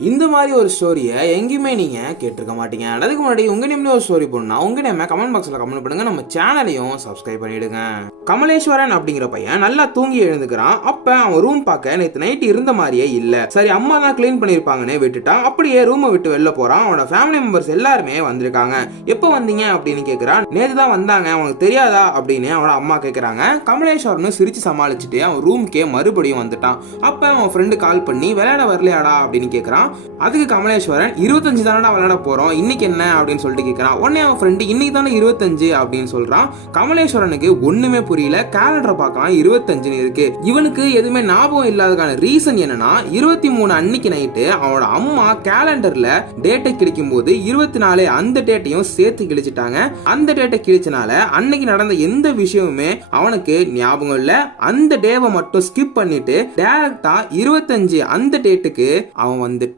இந்த மாதிரி ஒரு ஸ்டோரியை எங்கேயுமே நீங்க கேட்டிருக்க மாட்டீங்க. அதுக்கு முன்னாடி உங்க நேம்ல ஒரு ஸ்டோரி போடணும், உங்க நேம் கமெண்ட் பாக்ஸ்ல கமெண்ட் பண்ணுங்க. நம்ம சேனலையும் சப்ஸ்கிரைப் பண்ணிடுங்க. கமலேஸ்வரன் அப்படிங்கிற பையன் நல்லா தூங்கி எழுந்துக்கிறான். அப்ப அவன் ரூம் பார்க்க நேற்று நைட் இருந்த மாதிரியே இல்ல. சரி, அம்மா தான் கிளீன் பண்ணிருப்பாங்கன்னு விட்டுட்டான். அப்படியே ரூமை விட்டு வெளில போறான். அவனோட ஃபேமிலி மெம்பர்ஸ் எல்லாருமே வந்திருக்காங்க. எப்போ வந்தீங்க அப்படின்னு கேட்கிறான். நேற்று தான் வந்தாங்க, அவனுக்கு தெரியாதா அப்படின்னு அவனோட அம்மா கேட்கறாங்க. கமலேஸ்வரன் சிரிச்சு சமாளிச்சுட்டு அவன் ரூமுக்கே மறுபடியும் வந்துட்டான். அப்ப அவன் ஃப்ரெண்டு கால் பண்ணி விளையாட வரலையாடா அப்படின்னு கேட்கறான். அதுக்கு கமலேஸ்வரன் 25 தானடா விளையாட போறோம், இன்னைக்கு என்ன அப்படின்னு சொல்லிட்டு கேட்கறான். உடனே அவன் ஃப்ரெண்டு இன்னைக்கு தானே 25 அப்படின்னு சொல்றான். கமலேஸ்வரனுக்கு ஒண்ணுமே புரியல. கேலண்டரை பார்க்கலாம், 25 இருக்கு. இவனுக்கு எதுவுமே ஞாபகம் இல்லாததுக்கான ரீசன் என்னன்னா, 23 அன்னைக்கு நைட்டு அவனோட அம்மா கேலண்டர்ல டேட்டை கிழிக்கும் போது 24 அந்த டேட்டையும் சேர்த்து கிழிச்சிட்டாங்க. அந்த டேட்டை கிழிச்சனால அன்னைக்கு நடந்த எந்த விஷயமுமே அவனுக்கு ஞாபகம் இல்ல. அந்த டேவை மட்டும் ஸ்கிப் பண்ணிட்டு டைரக்டா 25 அந்த டேட்டுக்கு அவன் வந்துட்டான்.